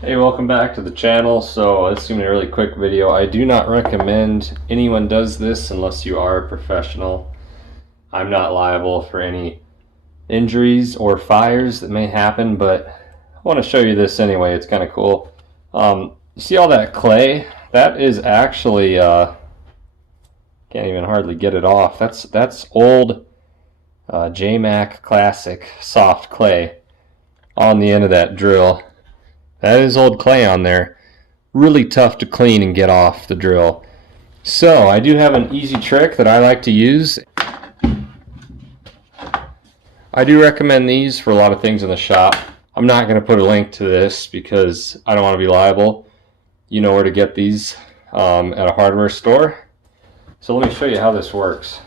Hey, welcome back to the channel. So this is going to be a really quick video. I do not recommend anyone does this unless you are a professional. I'm not liable for any injuries or fires that may happen, but I want to show you this anyway. It's kind of cool. You see all that clay? That is actually can't even hardly get it off. That's old JMac Classic soft clay on the end of that drill. That is old clay on there. Really tough to clean and get off the drill. So I do have an easy trick that I like to use. I do recommend these for a lot of things in the shop. I'm not going to put a link to this because I don't want to be liable. You know where to get these at a hardware store. So let me show you how this works.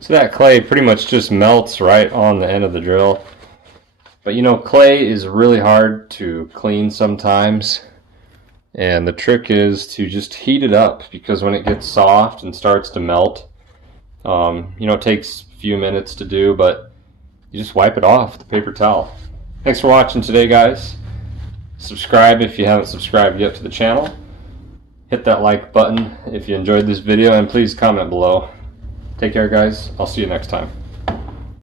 So that clay pretty much just melts right on the end of the drill. But you know, clay is really hard to clean sometimes. And the trick is to just heat it up, because when it gets soft and starts to melt, it takes a few minutes to do, but you just wipe it off with a paper towel. Thanks for watching today, guys. Subscribe if you haven't subscribed yet to the channel. Hit that like button if you enjoyed this video, and please comment below. Take care, guys. I'll see you next time.